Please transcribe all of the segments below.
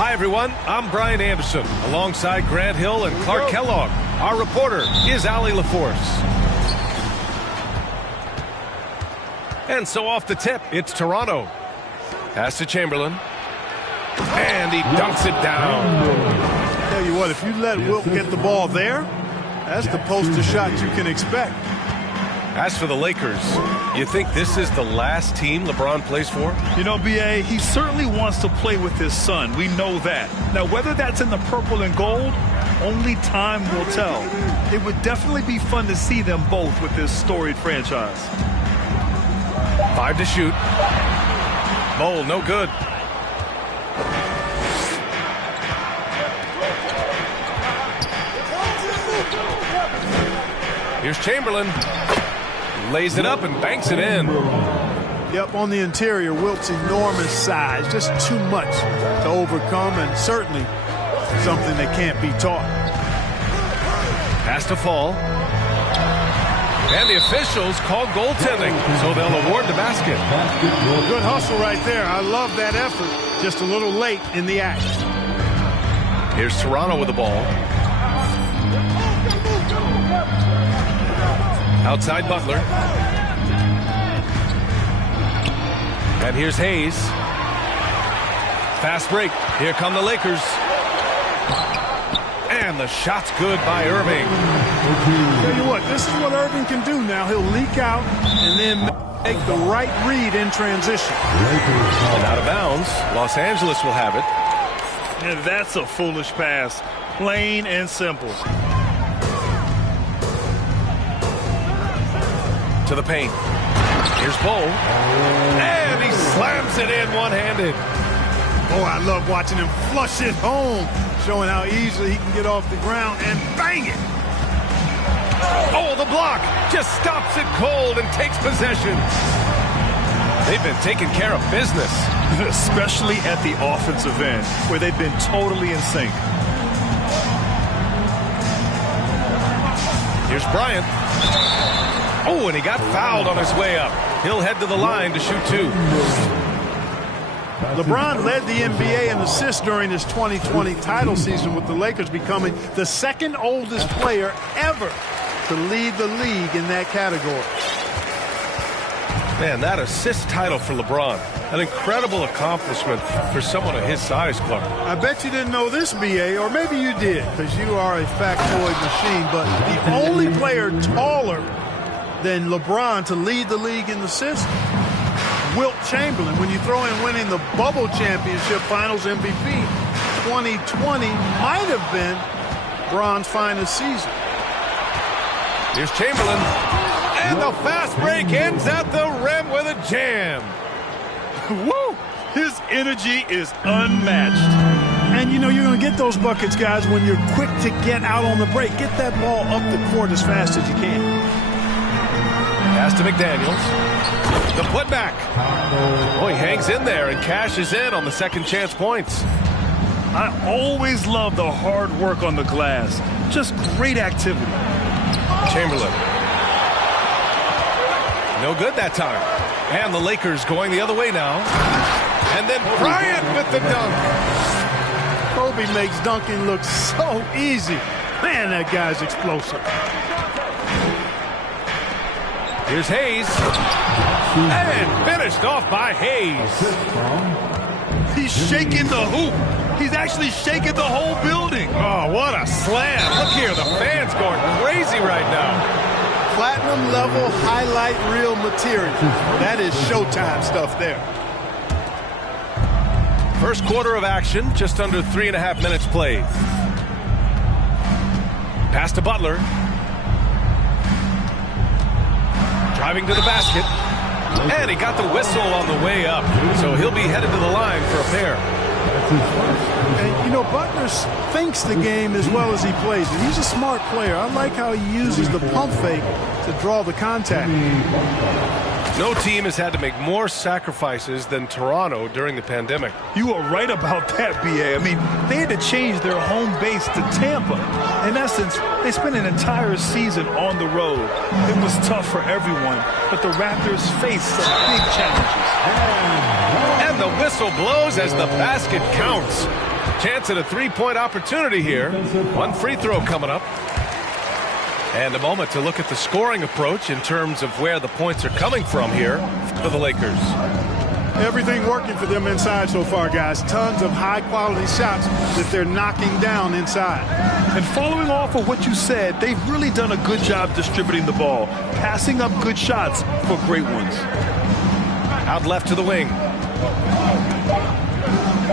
Hi, everyone. I'm Brian Anderson, alongside Grant Hill and Clark Kellogg. Our reporter is Allie LaForce. And so off the tip, it's Toronto. Pass to Chamberlain. And he dunks it down. Tell you what, if you let Wilt get the ball there, that's the poster shot you can expect. As for the Lakers, you think this is the last team LeBron plays for? You know, B.A., he certainly wants to play with his son. We know that. Now, whether that's in the purple and gold, only time will tell. It would definitely be fun to see them both with this storied franchise. 5 to shoot. Bowl, no good. Here's Chamberlain. Lays it up and banks it in. Yep, on the interior, Wilt's enormous size, just too much to overcome, and certainly something that can't be taught. Has to fall. And the officials call goaltending, so they'll award the basket. Good hustle right there. I love that effort. Just a little late in the act. Here's Toronto with the ball. Outside Butler. And here's Hayes. Fast break. Here come the Lakers. And the shot's good by Irving. Tell you what, this is what Irving can do now. He'll leak out and then make the right read in transition. And out of bounds. Los Angeles will have it. And that's a foolish pass. Plain and simple. To the paint. Here's Bowl. And he slams it in one-handed. Oh, I love watching him flush it home, showing how easily he can get off the ground and bang it. Oh, the block just stops it cold and takes possession. They've been taking care of business. Especially at the offensive end, where they've been totally in sync. Here's Bryant. Oh, and he got fouled on his way up. He'll head to the line to shoot 2. LeBron led the NBA in assists during his 2020 title season, with the Lakers becoming the second oldest player ever to lead the league in that category. Man, that assist title for LeBron. An incredible accomplishment for someone of his size, Clark. I bet you didn't know this, B.A., or maybe you did, because you are a factoid machine, but the only player taller than LeBron to lead the league in assists, Wilt Chamberlain. When you throw in winning the Bubble Championship Finals MVP, 2020 might have been Bron's finest season. Here's Chamberlain. And the fast break ends at the rim with a jam. Woo! His energy is unmatched. And you know you're going to get those buckets, guys, when you're quick to get out on the break. Get that ball up the court as fast as you can. Pass to McDaniels. The putback. Oh, he hangs in there and cashes in on the second chance points. I always love the hard work on the glass. Just great activity. Chamberlain. No good that time. And the Lakers going the other way now. And then Bryant with the dunk. Kobe makes dunking look so easy. Man, that guy's explosive. Here's Hayes. And finished off by Hayes. He's shaking the hoop. He's actually shaking the whole building. Oh, what a slam. Look here, the fans going crazy right now. Platinum level highlight reel material. That is Showtime stuff there. First quarter of action, just under 3.5 minutes played. Pass to Butler. Driving to the basket. And he got the whistle on the way up. So he'll be headed to the line for a pair. And, you know, Butler thinks the game as well as he plays it. He's a smart player. I like how he uses the pump fake to draw the contact. No team has had to make more sacrifices than Toronto during the pandemic. You are right about that, B.A. I mean, they had to change their home base to Tampa. In essence, they spent an entire season on the road. It was tough for everyone, but the Raptors faced some big challenges. And the whistle blows as the basket counts. Chance at a three-point opportunity here. One free throw coming up. And a moment to look at the scoring approach in terms of where the points are coming from here for the Lakers. Everything working for them inside so far, guys. Tons of high-quality shots that they're knocking down inside. And following off of what you said, they've really done a good job distributing the ball, passing up good shots for great ones. Out left to the wing.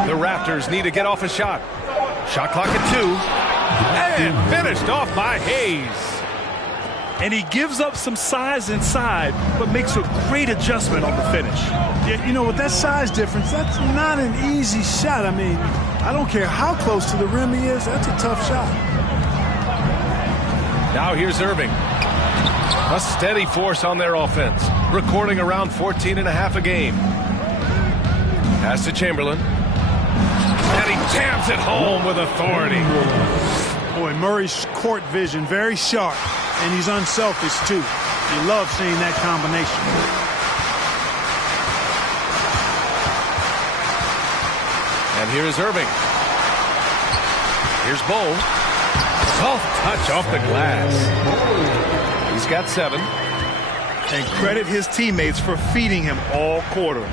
The Raptors need to get off a shot. Shot clock at 2. And finished off by Hayes. And he gives up some size inside, but makes a great adjustment on the finish. Yeah, you know, with that size difference, that's not an easy shot. I mean, I don't care how close to the rim he is, that's a tough shot. Now here's Irving. A steady force on their offense, recording around 14.5 a game. Pass to Chamberlain. And he jams it home with authority. Boy, Murray's court vision, very sharp. And he's unselfish, too. You love seeing that combination. And here's Irving. Here's Bull. Soft touch off the glass. He's got 7. And credit his teammates for feeding him all quarter.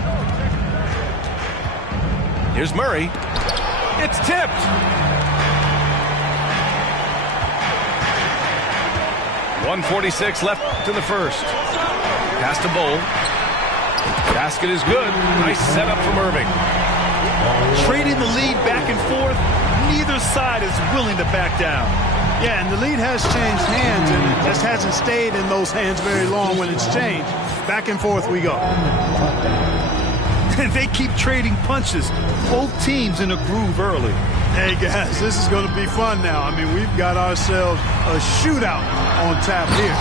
Here's Murray. It's tipped. .146 left in the first. Pass to Bull. Basket is good. Nice setup from Irving. Trading the lead back and forth, neither side is willing to back down. Yeah, and the lead has changed hands, and it just hasn't stayed in those hands very long when it's changed. Back and forth we go. And they keep trading punches. Both teams in a groove early. Hey, guys, this is going to be fun now. I mean, we've got ourselves a shootout on tap here.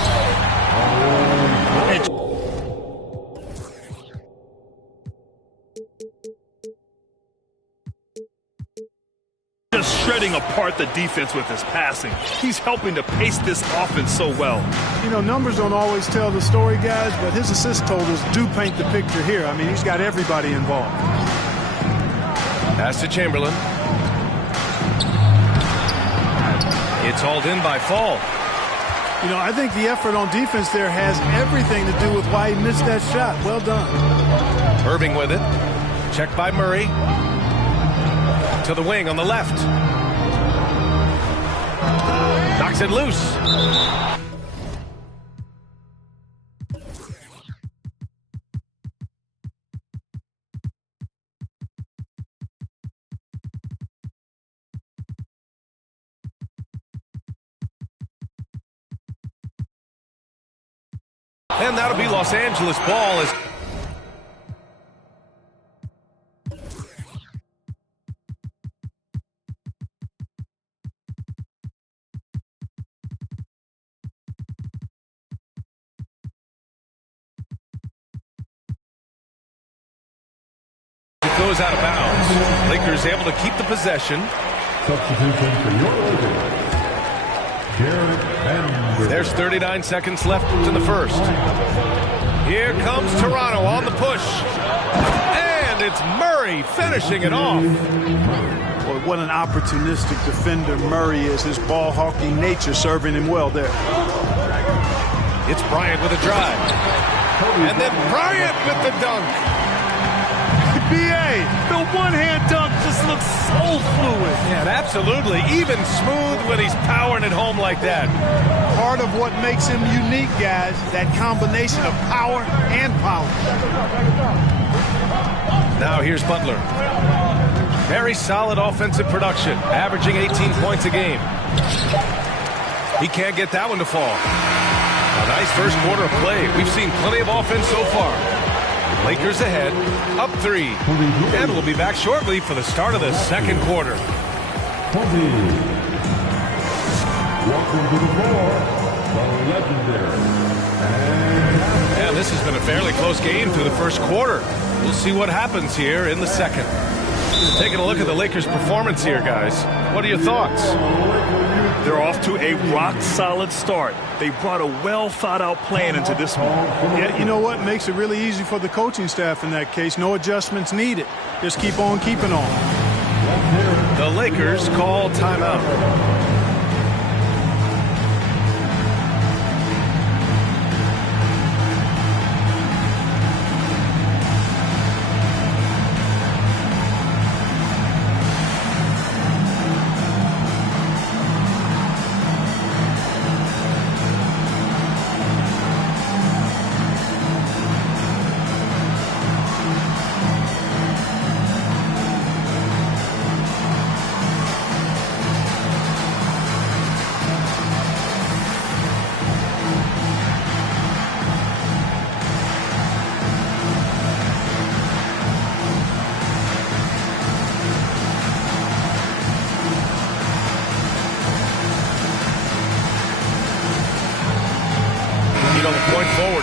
Just shredding apart the defense with his passing. He's helping to pace this offense so well. You know, numbers don't always tell the story, guys, but his assist totals do paint the picture here. I mean, he's got everybody involved. Pass to Chamberlain. It's hauled in by Fall. You know, I think the effort on defense there has everything to do with why he missed that shot. Well done. Irving with it. Checked by Murray. To the wing on the left. Knocks it loose. And that'll be Los Angeles ball as it goes out of bounds. Lakers able to keep the possession. Substitution for your Lakers. There's 39 seconds left in the first. Here comes Toronto on the push. And it's Murray finishing it off. Boy, what an opportunistic defender Murray is. His ball-hawking nature serving him well there. It's Bryant with a drive. And then Bryant with the dunk. B.A., the one-hand dunk just looks so fluid. Yeah, absolutely. Even smooth when he's powering it home like that. Part of what makes him unique, guys, that combination of power and power. Now here's Butler. Very solid offensive production, averaging 18 points a game. He can't get that one to fall. A nice first quarter of play. We've seen plenty of offense so far. Lakers ahead, up 3. And we'll be back shortly for the start of the second quarter. Welcome to the floor, the legendary. And this has been a fairly close game through the first quarter. We'll see what happens here in the second. Taking a look at the Lakers' performance here, guys. What are your thoughts? They're off to a rock-solid start. They brought a well-thought-out plan into this one. Yeah, you know what? Makes it really easy for the coaching staff in that case. No adjustments needed. Just keep on keeping on. The Lakers call timeout.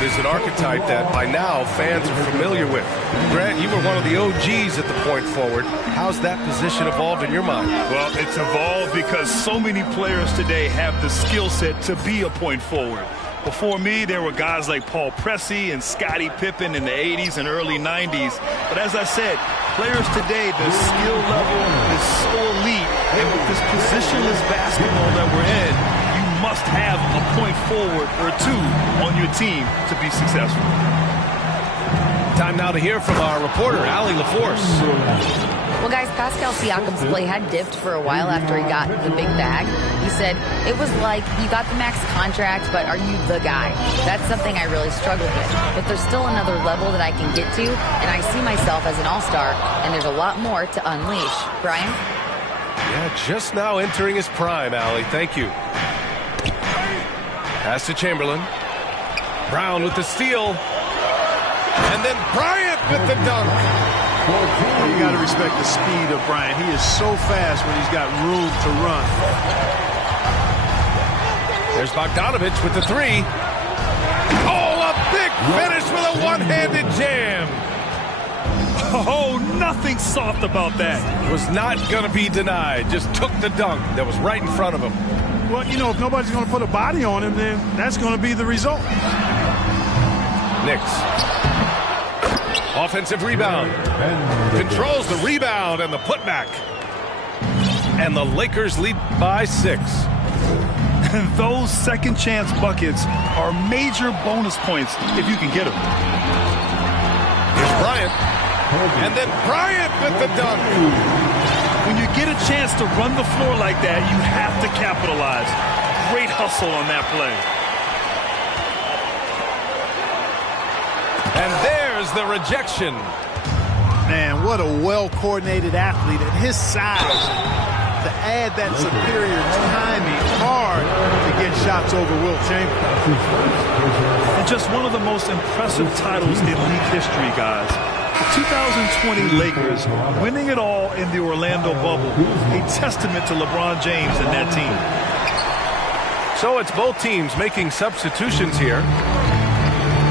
Is an archetype that by now fans are familiar with. Grant, you were one of the OGs at the point forward. How's that position evolved in your mind? Well, it's evolved because so many players today have the skill set to be a point forward. Before me, there were guys like Paul Pressey and Scottie Pippen in the 80s and early 90s. But as I said, players today, the skill level is so elite. And with this positionless basketball that we're in, must have a point forward or two on your team to be successful. Time now to hear from our reporter, Allie LaForce. Well, guys, Pascal Siakam's play had dipped for a while after he got the big bag. He said, it was like, you got the max contract, but are you the guy? That's something I really struggled with. But there's still another level that I can get to, and I see myself as an all-star, and there's a lot more to unleash. Brian? Yeah, just now entering his prime, Allie. Thank you. Pass to Chamberlain. Brown with the steal. And then Bryant with the dunk. You got to respect the speed of Bryant. He is so fast when he's got room to run. There's Bogdanovich with the three. Oh, a big finish with a one-handed jam. Oh, nothing soft about that. Was not going to be denied. Just took the dunk that was right in front of him. Well, you know, if nobody's going to put a body on him, then that's going to be the result. Knicks. Offensive rebound. Controls the rebound and the putback. And the Lakers lead by 6. And those second chance buckets are major bonus points if you can get them. Here's Bryant. And then Bryant with the dunk. When you get a chance to run the floor like that, you have to capitalize. Great hustle on that play. And there's the rejection. Man, what a well-coordinated athlete at his size. To add that superior timing, hard to get shots over Wilt Chamberlain. And just one of the most impressive titles in league history, guys. The 2020 Lakers winning it all in the Orlando bubble, a testament to LeBron James and that team. So it's both teams making substitutions here.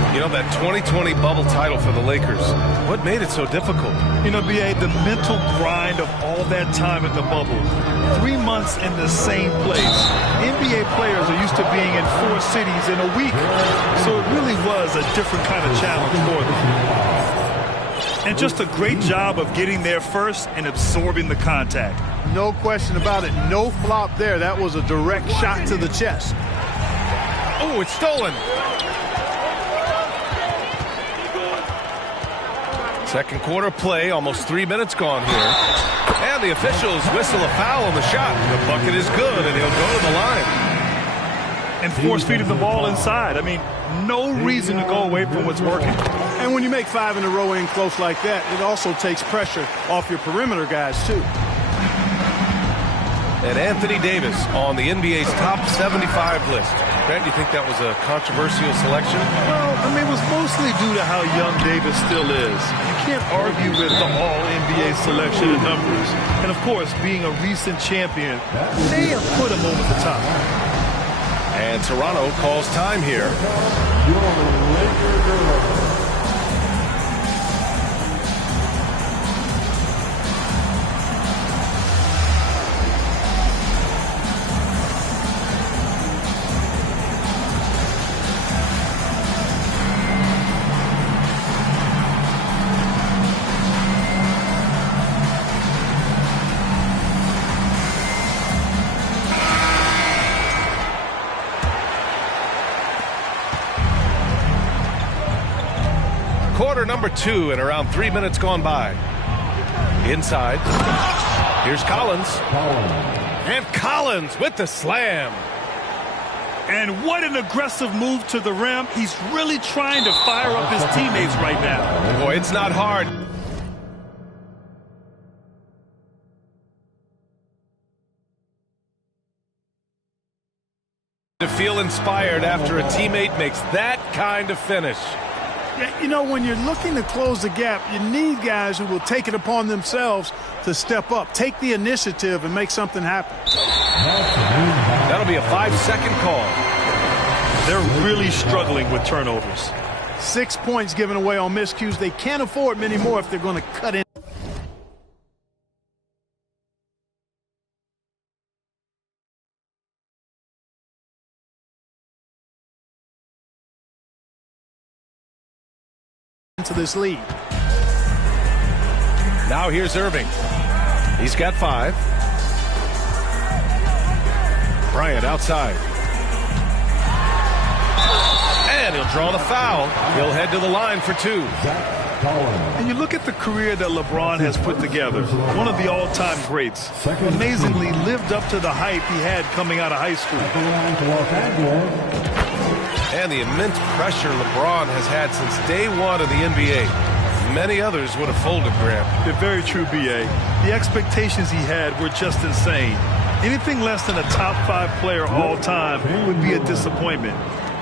You know, that 2020 bubble title for the Lakers, what made it so difficult? You know, B.A., the mental grind of all that time in the bubble. 3 months in the same place. NBA players are used to being in 4 cities in a week, so it really was a different kind of challenge for them. And just a great job of getting there first and absorbing the contact. No question about it. No flop there. That was a direct shot to the chest. Oh, it's stolen. Second quarter play, almost 3 minutes gone here. And the officials whistle a foul on the shot. The bucket is good, and he'll go to the line. And force-feeding the ball inside. I mean, no reason to go away from what's working. And when you make 5 in a row in close like that, it also takes pressure off your perimeter guys, too. And Anthony Davis on the NBA's top 75 list. Grant, do you think that was a controversial selection? Well, I mean, it was mostly due to how young Davis still is. You can't argue with the all-NBA selection in numbers. And, of course, being a recent champion may have put him over the top. And Toronto calls time here. number 2 in around 3 minutes gone by. Inside. Here's Collins. And Collins with the slam. And what an aggressive move to the rim. He's really trying to fire up his teammates right now. Boy, it's not hard. To feel inspired after a teammate makes that kind of finish. Yeah, you know, when you're looking to close the gap, you need guys who will take it upon themselves to step up, take the initiative, and make something happen. That'll be a 5-second call. They're really struggling with turnovers. 6 points given away on miscues. They can't afford many more if they're going to cut in. Into this lead. Now here's Irving. He's got 5. Bryant outside. And he'll draw the foul. He'll head to the line for 2. And you look at the career that LeBron has put together. One of the all-time greats. Amazingly lived up to the hype he had coming out of high school. And the immense pressure LeBron has had since day 1 of the NBA. Many others would have folded, Grant. They're very true, B.A. The expectations he had were just insane. Anything less than a top 5 player all time would be a disappointment.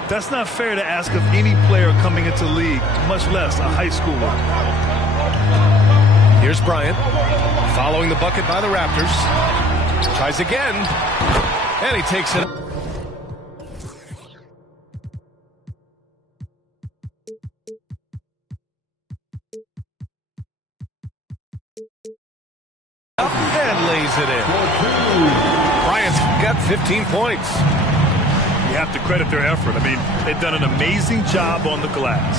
That's not fair to ask of any player coming into the league, much less a high schooler. Here's Bryant, following the bucket by the Raptors. Tries again, and he takes it. Up and lays it in. Bryant's got 15 points. You have to credit their effort. I mean, they've done an amazing job on the glass.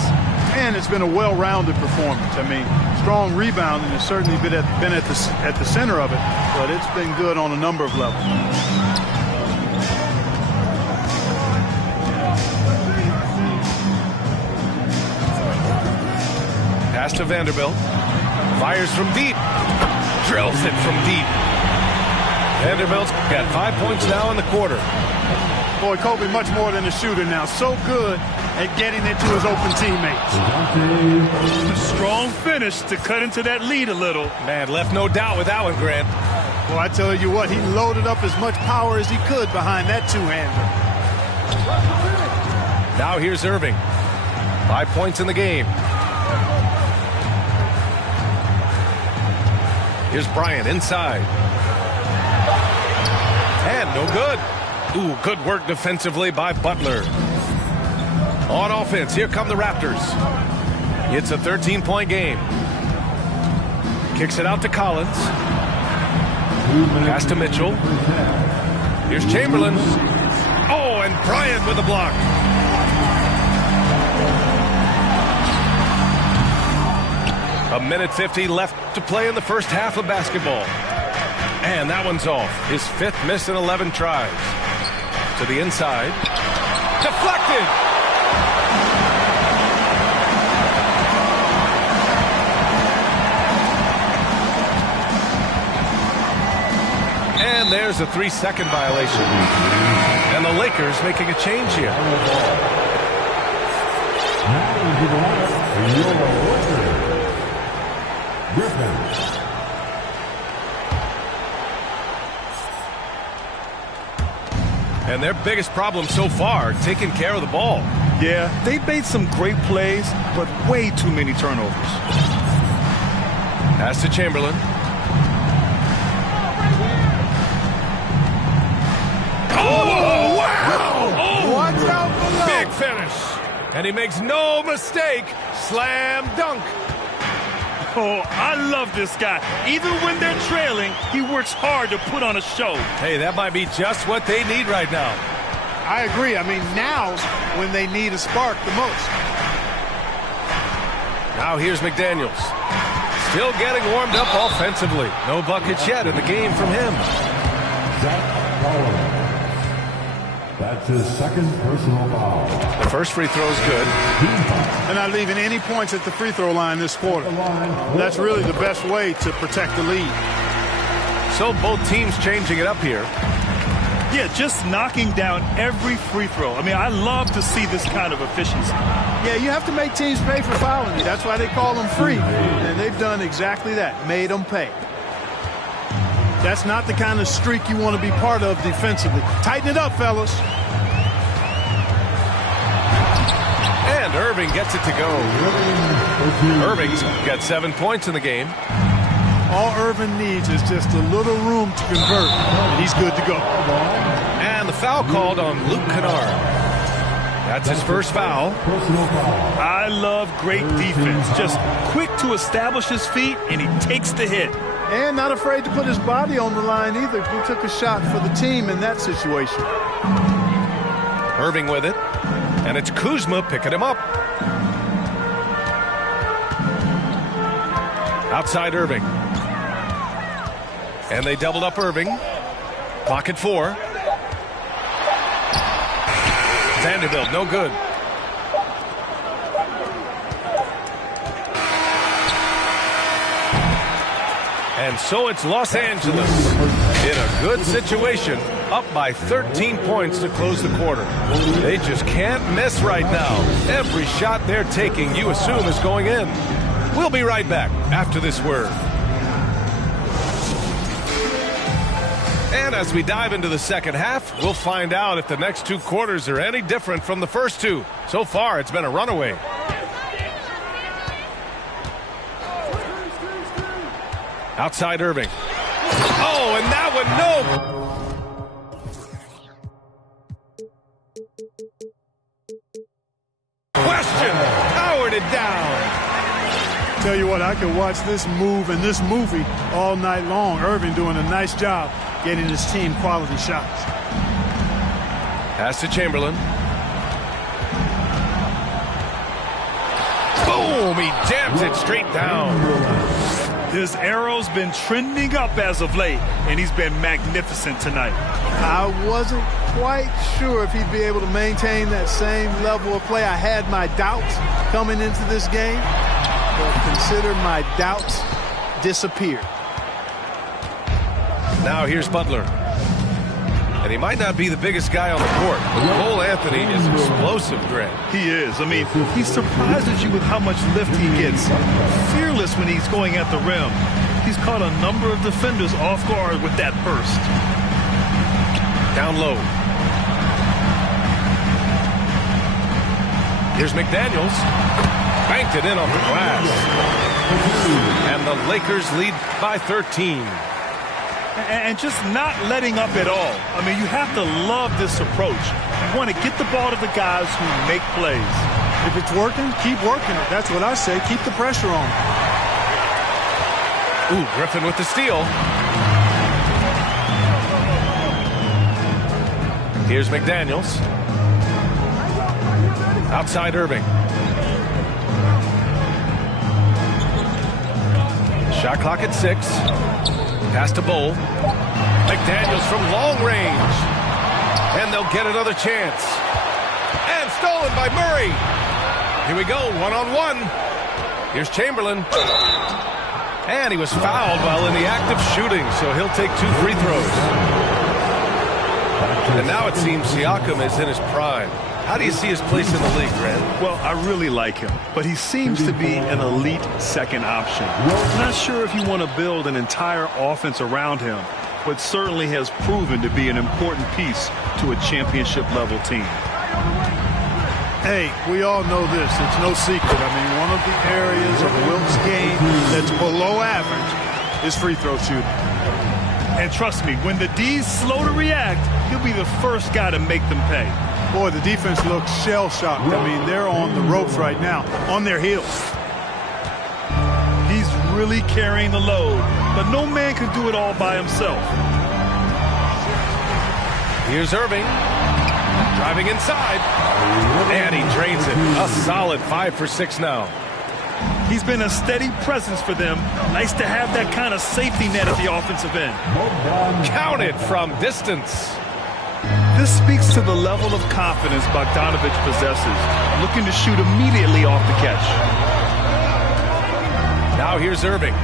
And it's been a well-rounded performance. I mean, strong rebounding has certainly been at the center of it, but it's been good on a number of levels. Pass to Vanderbilt. Fires from deep. Drills it from deep. Vanderbilt's got 5 points now in the quarter. Boy, Kobe much more than a shooter now. So good at getting it to his open teammates. A strong finish to cut into that lead a little. Man, left no doubt with that one, Grant. Well, I tell you what, he loaded up as much power as he could behind that two-hander. Now here's Irving. 5 points in the game. Here's Bryant inside. And no good. Ooh, good work defensively by Butler. On offense, here come the Raptors. It's a 13-point game. Kicks it out to Collins. Pass to Mitchell. Here's Chamberlain. Oh, and Bryant with the block. A minute 50 left to play in the first half of basketball. And that one's off. His 5th miss in 11 tries. To the inside. Deflected! And there's a 3-second violation. And the Lakers making a change here. And their biggest problem so far, taking care of the ball. Yeah, they've made some great plays, but way too many turnovers. Pass to Chamberlain. Oh, wow! Oh, watch out below. Big finish. And he makes no mistake. Slam dunk. Oh, I love this guy. Even when they're trailing, he works hard to put on a show. Hey, that might be just what they need right now. I agree. I mean, now's when they need a spark the most. Now here's McDaniels. Still getting warmed up offensively. No buckets yet in the game from him. That's his second personal foul. The first free throw is good. They're not leaving any points at the free throw line this quarter. That's really the best way to protect the lead. So both teams changing it up here. Yeah, just knocking down every free throw. I mean, I love to see this kind of efficiency. Yeah, you have to make teams pay for fouling you. That's why they call them free. And they've done exactly that, made them pay. That's not the kind of streak you want to be part of defensively. Tighten it up, fellas. And Irving gets it to go. Irving's got 7 points in the game. All Irving needs is just a little room to convert, and he's good to go. And the foul called on Luke Kennard. That's his first foul. I love great defense. Just quick to establish his feet, and he takes the hit. And not afraid to put his body on the line either. He took a shot for the team in that situation. Irving with it. And it's Kuzma picking him up. Outside Irving. And they doubled up Irving. Pocket 4. Vanderbilt, no good. And so it's Los Angeles in a good situation, up by 13 points to close the quarter. They just can't miss right now. Every shot they're taking, you assume, is going in. We'll be right back after this word. And as we dive into the second half, we'll find out if the next 2 quarters are any different from the first 2. So far, it's been a runaway. Outside Irving. Oh, and that one, no! Question! Powered it down! Tell you what, I could watch this move and this movie all night long. Irving doing a nice job getting his team quality shots. Pass to Chamberlain. Boom! He jams it straight down. His arrow's been trending up as of late, and he's been magnificent tonight. I wasn't quite sure if he'd be able to maintain that same level of play. I had my doubts coming into this game, but consider my doubts disappeared. Now here's Butler. And he might not be the biggest guy on the court, but Cole Anthony is explosive, Grant. He is. I mean, he surprises you with how much lift he gets. Fearless when he's going at the rim. He's caught a number of defenders off guard with that burst. Down low. Here's McDaniels. Banked it in off the glass. And the Lakers lead by 13. And just not letting up at all. I mean, you have to love this approach. You want to get the ball to the guys who make plays. If it's working, keep working it. That's what I say. Keep the pressure on. Ooh, Griffin with the steal. Here's McDaniels. Outside Irving. Shot clock at 6. Pass to Bowl. McDaniels from long range. And they'll get another chance. And stolen by Murray. Here we go, one-on-one. Here's Chamberlain. And he was fouled while in the act of shooting, so he'll take 2 free throws. And now it seems Siakam is in his prime. How do you see his place in the league, Grant? Well, I really like him, but he seems to be an elite second option. I'm not sure if you want to build an entire offense around him, but certainly has proven to be an important piece to a championship-level team. Hey, we all know this. It's no secret. I mean, one of the areas of Wilt's game that's below average is free throw shooting. And trust me, when the D's slow to react, he'll be the first guy to make them pay. Boy, the defense looks shell-shocked. I mean, they're on the ropes right now, on their heels. He's really carrying the load, but no man can do it all by himself. Here's Irving. Driving inside. And he drains it. A solid 5 for 6 now. He's been a steady presence for them. Nice to have that kind of safety net at the offensive end. Counted from distance. This speaks to the level of confidence Bogdanovich possesses, looking to shoot immediately off the catch. Now here's Irving.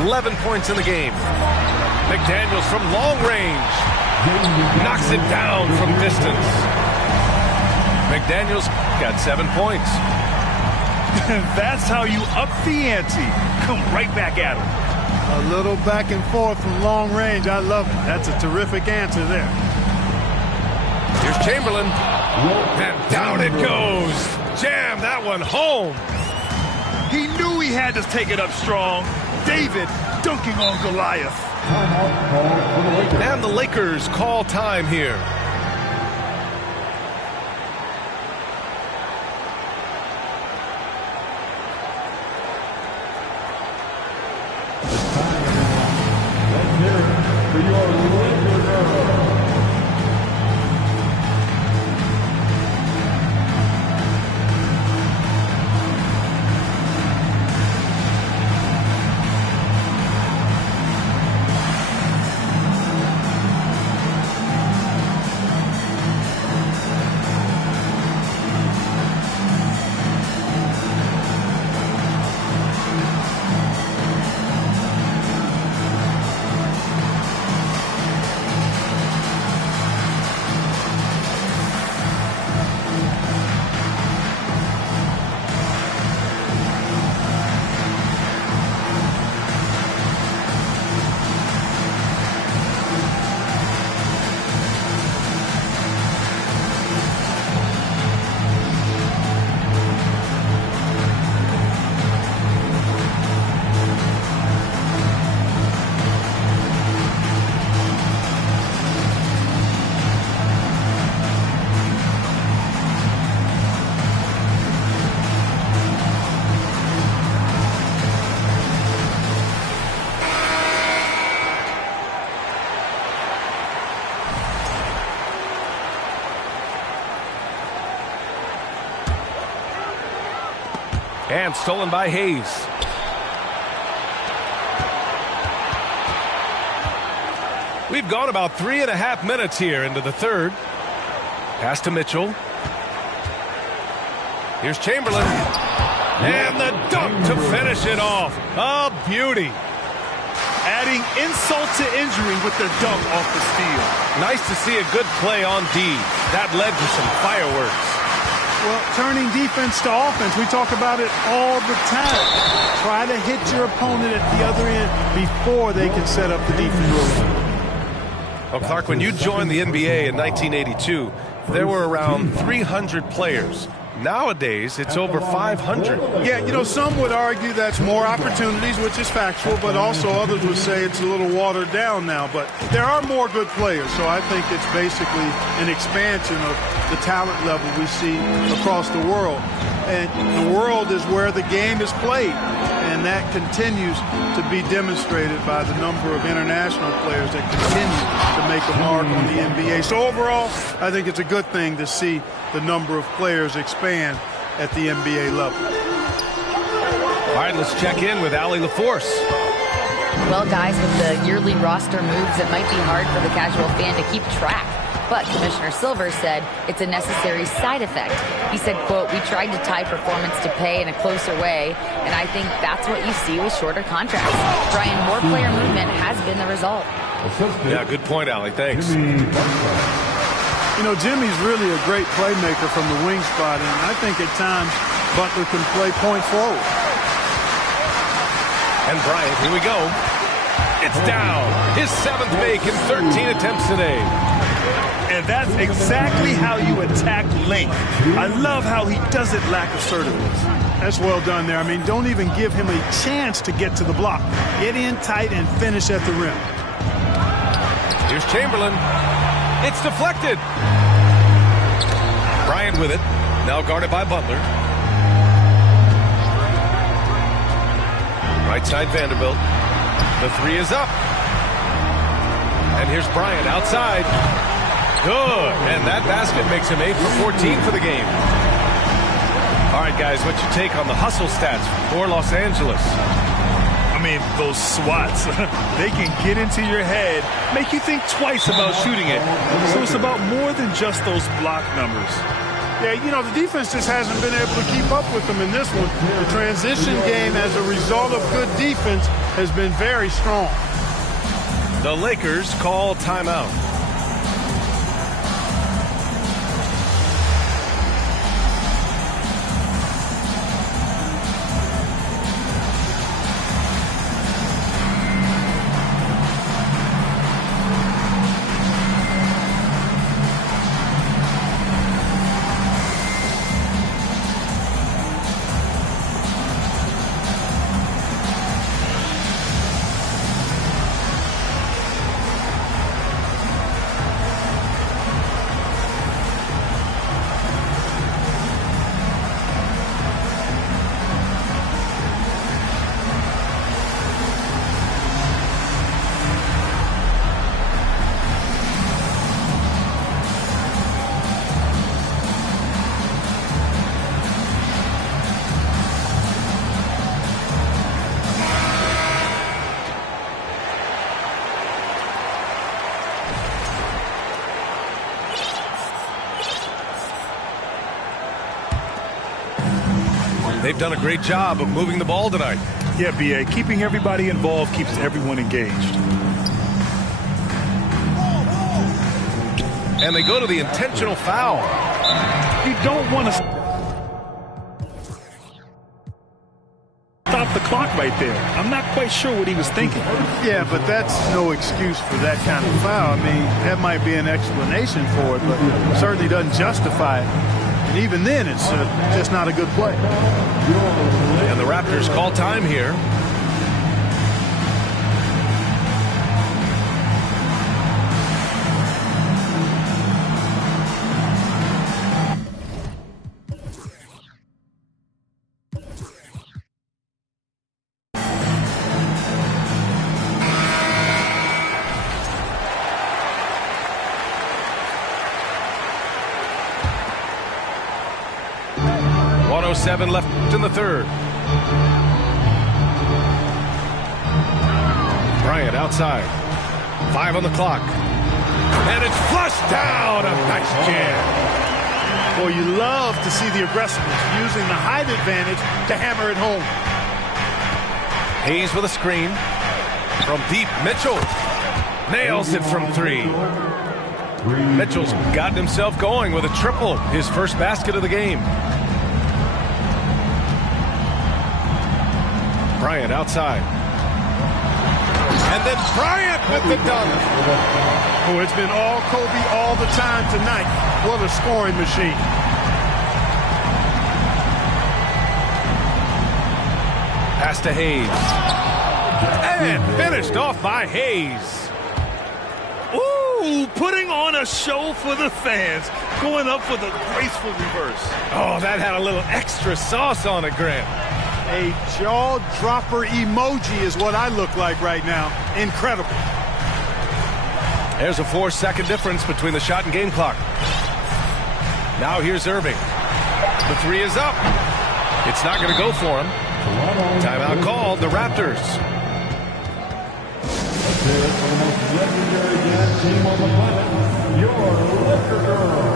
11 points in the game. McDaniels from long range. Knocks it down from distance. McDaniels got 7 points. That's how you up the ante. Come right back at him. A little back and forth from long range. I love it. That's a terrific answer there. Here's Chamberlain. And down it goes. Jam that one home. He knew he had to take it up strong. David dunking on Goliath. And the Lakers call time here. And stolen by Hayes. We've gone about 3.5 minutes here into the third. Pass to Mitchell. Here's Chamberlain. And the dunk to finish it off. A beauty. Adding insult to injury with the dunk off the steal. Nice to see a good play on D. That led to some fireworks. Well, turning defense to offense, we talk about it all the time. Try to hit your opponent at the other end before they can set up the defense. Well, Clark, when you joined the NBA in 1982, there were around 300 players. Nowadays, it's over 500. Yeah, you know, some would argue that's more opportunities, which is factual, but also others would say it's a little watered down now. But there are more good players, so I think it's basically an expansion of the talent level we see across the world. And the world is where the game is played, and that continues to be demonstrated by the number of international players that continue to make a mark on the NBA. So overall, I think it's a good thing to see the number of players expand at the NBA level. All right, let's check in with Allie LaForce. Well, guys, with the yearly roster moves, it might be hard for the casual fan to keep track. But Commissioner Silver said it's a necessary side effect. He said, quote, "We tried to tie performance to pay in a closer way, and I think that's what you see with shorter contracts." Brian, more player movement has been the result. Yeah, good point, Allie. Thanks. You know, Jimmy's really a great playmaker from the wing spot, and I think at times Butler can play point forward. And Bryant, here we go. It's down. His 7th make in 13 attempts today. And that's exactly how you attack length. I love how he doesn't lack assertiveness. That's well done there. I mean, don't even give him a chance to get to the block. Get in tight and finish at the rim. Here's Chamberlain. It's deflected. Bryant with it. Now guarded by Butler. Right side Vanderbilt. The 3 is up. And here's Bryant outside. Good. And that basket makes him 8 for 14 for the game. All right, guys, what's your take on the hustle stats for Los Angeles? I I mean, those swats, they can get into your head, make you think twice about shooting it. So it's about more than just those block numbers. Yeah, you know, the defense just hasn't been able to keep up with them in this one. The transition game, as a result of good defense, has been very strong. The Lakers call timeout. They've done a great job of moving the ball tonight. Yeah, B.A., keeping everybody involved keeps everyone engaged. And they go to the intentional foul. You don't want to stop the clock right there. I'm not quite sure what he was thinking. Yeah, but that's no excuse for that kind of foul. I mean, that might be an explanation for it, but certainly doesn't justify it. And even then, it's just not a good play. And the Raptors call time here. .07 left in the third. Bryant outside. 5 on the clock. And it's flushed down. A nice jam. Boy, you love to see the aggressiveness, using the height advantage to hammer it home. Hayes with a screen. From deep, Mitchell nails it from 3. Mitchell's gotten himself going with a triple, his first basket of the game. Bryant outside. And then Bryant with the dunk. Oh, it's been all Kobe all the time tonight. What a scoring machine. Pass to Hayes. And finished off by Hayes. Ooh, putting on a show for the fans. Going up with a graceful reverse. Oh, that had a little extra sauce on it, Grant. A jaw-dropper emoji is what I look like right now. Incredible. There's a 4-second difference between the shot and game clock. Now here's Irving. The 3 is up. It's not going to go for him. Timeout called, the Raptors. The most legendary dance team on the planet, your Laker Girls.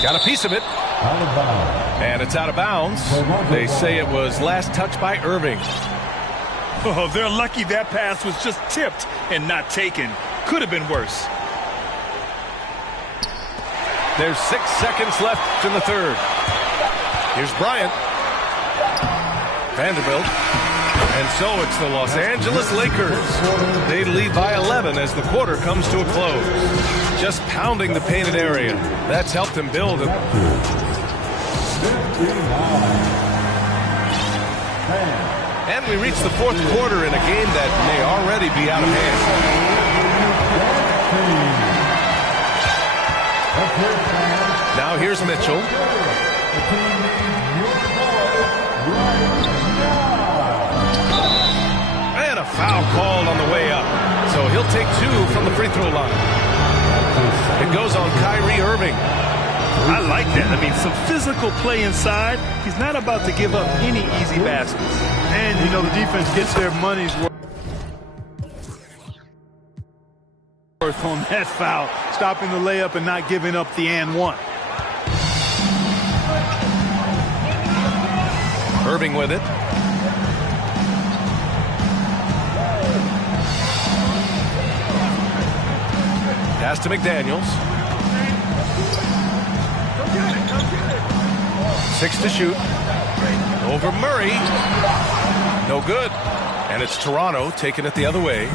Got a piece of it. And it's out of bounds. They say it was last touched by Irving. Oh, they're lucky that pass was just tipped and not taken. Could have been worse. There's 6 seconds left in the third. Here's Bryant. Vanderbilt. And so it's the Los Angeles Lakers. They lead by 11 as the quarter comes to a close. Just pounding the painted area. That's helped them build it. And we reach the fourth quarter in a game that may already be out of hand. Now here's Mitchell. And a foul called on the way up. So he'll take 2 from the free throw line. It goes on Kyrie Irving. I like that. I mean, some physical play inside. He's not about to give up any easy baskets. And, you know, the defense gets their money's worth on that foul, stopping the layup and not giving up the and one. Irving with it. Pass to McDaniels. 6 to shoot. Over Murray. No good. And it's Toronto taking it the other way.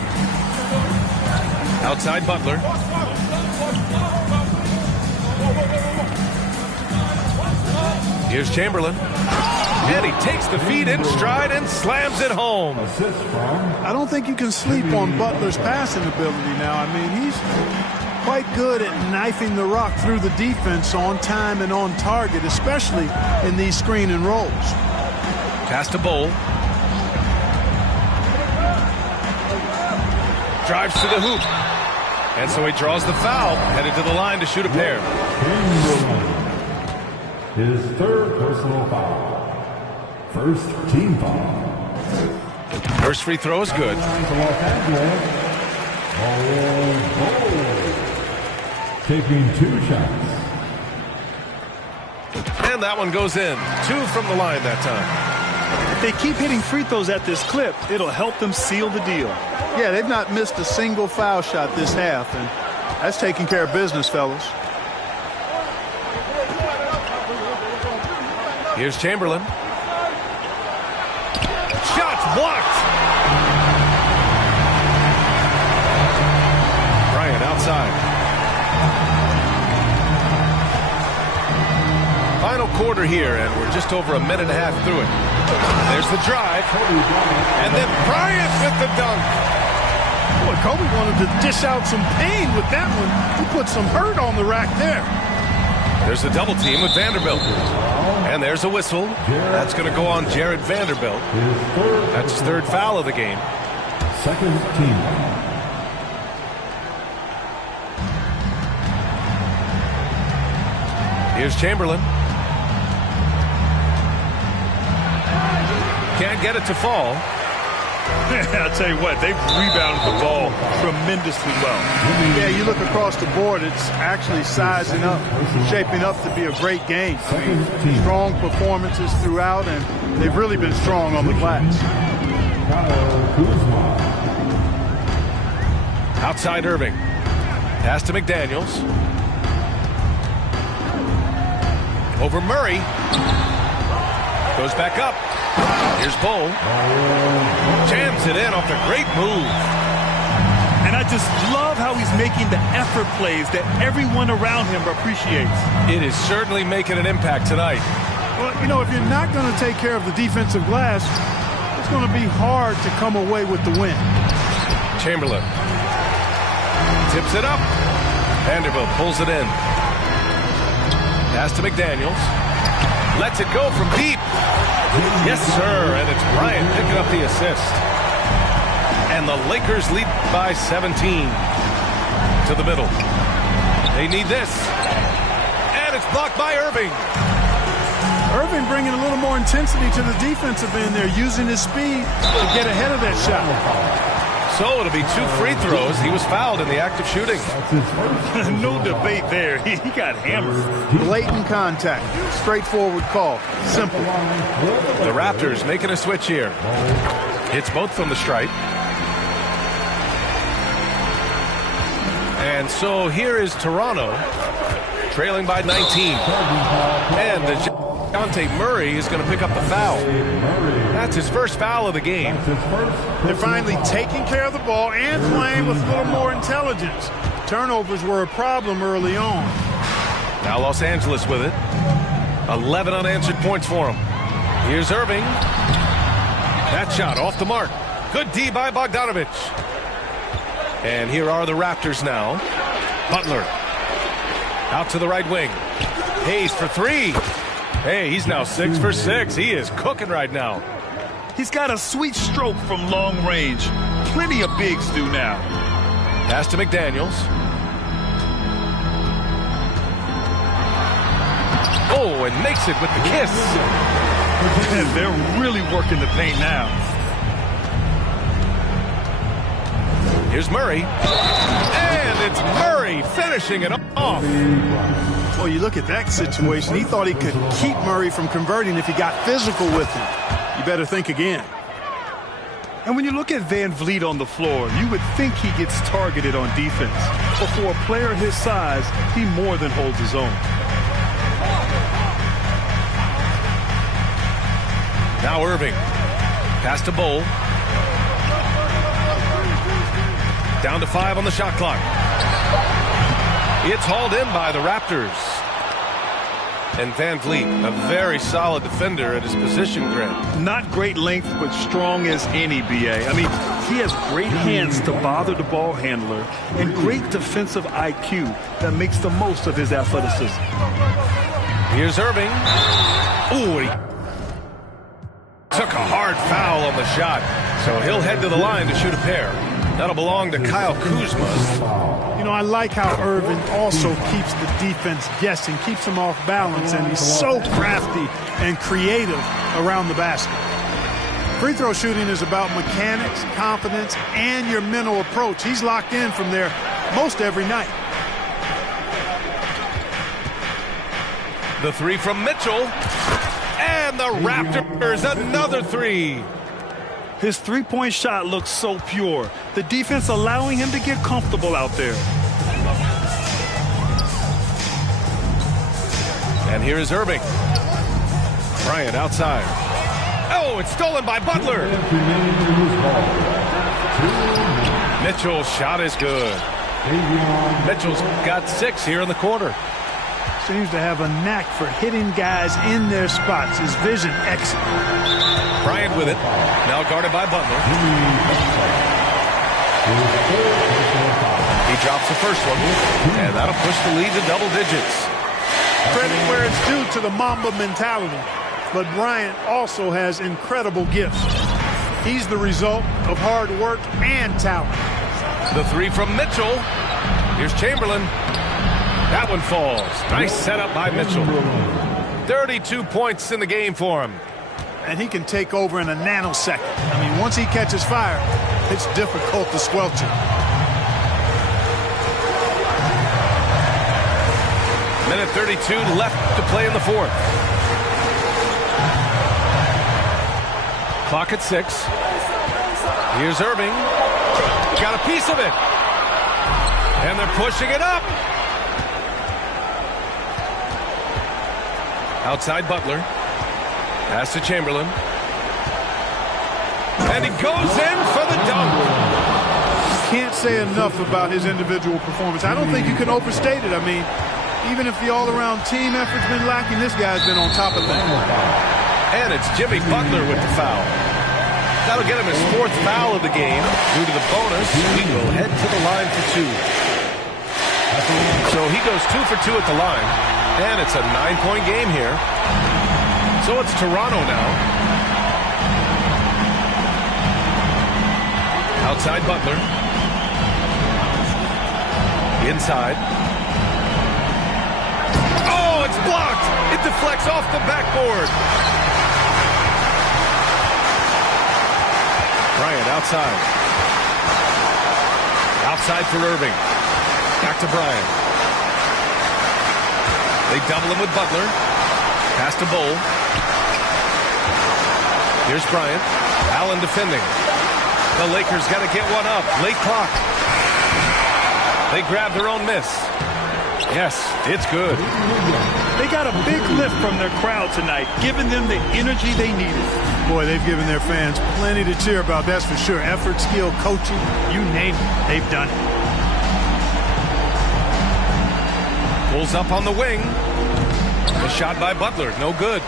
Outside Butler. Here's Chamberlain. And he takes the feed in stride and slams it home. I don't think you can sleep on Butler's passing ability now. I mean, he's quite good at knifing the rock through the defense on time and on target, especially in these screen and rolls. Pass to Bowl. Drives to the hoop. And so he draws the foul, headed to the line to shoot a pair. His third personal foul. First team foul. First free throw is good. Taking 2 shots. And that one goes in. 2 from the line that time. If they keep hitting free throws at this clip, it'll help them seal the deal. Yeah, they've not missed a single foul shot this half, and that's taking care of business, fellas. Here's Chamberlain. Shots blocked. Bryant outside. Final quarter here, and we're just over a minute and a half through it. There's the drive. And then Bryant with the dunk. Boy, Kobe wanted to dish out some pain with that one. He put some hurt on the rack there. There's a double team with Vanderbilt. And there's a whistle. That's going to go on Jared Vanderbilt. That's his third foul of the game. Second team. Here's Chamberlain. Can't get it to fall. I'll tell you what, they've rebounded the ball tremendously well. Yeah, you look across the board, it's actually sizing up, shaping up to be a great game. I mean, strong performances throughout, and they've really been strong on the glass. Outside Irving. Pass to McDaniels. Over Murray. Goes back up. Here's Bowl. Jams it in off the great move. And I just love how he's making the effort plays that everyone around him appreciates. It is certainly making an impact tonight. Well, you know, if you're not going to take care of the defensive glass, it's going to be hard to come away with the win. Chamberlain. Tips it up. Vanderbilt pulls it in. Pass to McDaniels. Lets it go from deep. Yes, sir. And it's Bryant picking up the assist. And the Lakers lead by 17 to the middle. They need this. And it's blocked by Irving. Irving bringing a little more intensity to the defensive end there, using his speed to get ahead of that shot. So it'll be 2 free throws. He was fouled in the act of shooting. No debate there. He got hammered. Blatant contact. Straightforward call. Simple. The Raptors making a switch here. Hits both from the stripe. And so here is Toronto, trailing by 19. And Dejounte Murray is going to pick up the foul. That's his first foul of the game. They're finally taking care of the ball and playing with a little more intelligence. Turnovers were a problem early on. Now Los Angeles with it. 11 unanswered points for him. Here's Irving. That shot off the mark. Good D by Bogdanovich. And here are the Raptors now. Butler. Out to the right wing. Hayes for three. Hey, he's now 6 for 6. He is cooking right now. He's got a sweet stroke from long range. Plenty of bigs do now. Pass to McDaniels. Oh, and makes it with the kiss. And they're really working the paint now. Here's Murray. And it's Murray finishing it off. Well, you look at that situation. He thought he could keep Murray from converting if he got physical with him. You better think again. And when you look at Van Vliet on the floor, you would think he gets targeted on defense. But for a player his size, he more than holds his own. Now Irving. Pass to Bull. Down to 5 on the shot clock. It's hauled in by the Raptors. And Van Vliet, a very solid defender at his position, Greg. Not great length, but strong as any, B.A. I mean, he has great hands to bother the ball handler and great defensive IQ that makes the most of his athleticism. Here's Irving. Ooh, he took a hard foul on the shot. So he'll head to the line to shoot a pair. That'll belong to Kyle Kuzma. You know, I like how Irvin also keeps the defense guessing, keeps them off balance, and he's so crafty and creative around the basket. Free throw shooting is about mechanics, confidence, and your mental approach. He's locked in from there most every night. The three from Mitchell. And the Raptors, another three. His three-point shot looks so pure. The defense allowing him to get comfortable out there. And here is Irving. Bryant outside. Oh, it's stolen by Butler. Mitchell's shot is good. Mitchell's got 6 here in the quarter. Seems to have a knack for hitting guys in their spots. His vision excellent. Bryant with it. Now guarded by Butler. He drops the first one. And that'll push the lead to double digits. Credit where it's due to the Mamba mentality. But Bryant also has incredible gifts. He's the result of hard work and talent. The three from Mitchell. Here's Chamberlain. That one falls. Nice setup by Mitchell. 32 points in the game for him. And he can take over in a nanosecond. I mean, once he catches fire, it's difficult to squelch it. Minute 32 left to play in the fourth. Clock at 6. Here's Irving. Got a piece of it. And they're pushing it up. Outside Butler. Pass to Chamberlain. And he goes in for the dunk. Can't say enough about his individual performance. I don't think you can overstate it. I mean, even if the all-around team effort's been lacking, this guy's been on top of things. And it's Jimmy Butler with the foul. That'll get him his 4th foul of the game. Due to the bonus, he will head to the line for 2. So he goes 2 for 2 at the line. And it's a 9-point game here. So it's Toronto now. Outside Butler. Inside. Oh, it's blocked. It deflects off the backboard. Bryant outside. Outside for Irving. Back to Bryant. They double him with Butler. Pass to Bull. Here's Bryant. Allen defending. The Lakers got to get one up. Late clock. They grab their own miss. Yes, it's good. They got a big lift from their crowd tonight, giving them the energy they needed. Boy, they've given their fans plenty to cheer about, that's for sure. Effort, skill, coaching, you name it, they've done it. Pulls up on the wing. A shot by Butler, no good.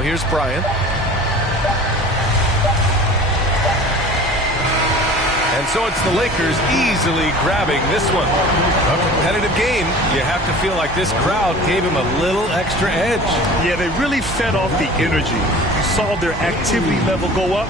Now here's Bryant. And so it's the Lakers easily grabbing this one. A competitive game. You have to feel like this crowd gave him a little extra edge. Yeah, they really fed off the energy. You saw their activity level go up.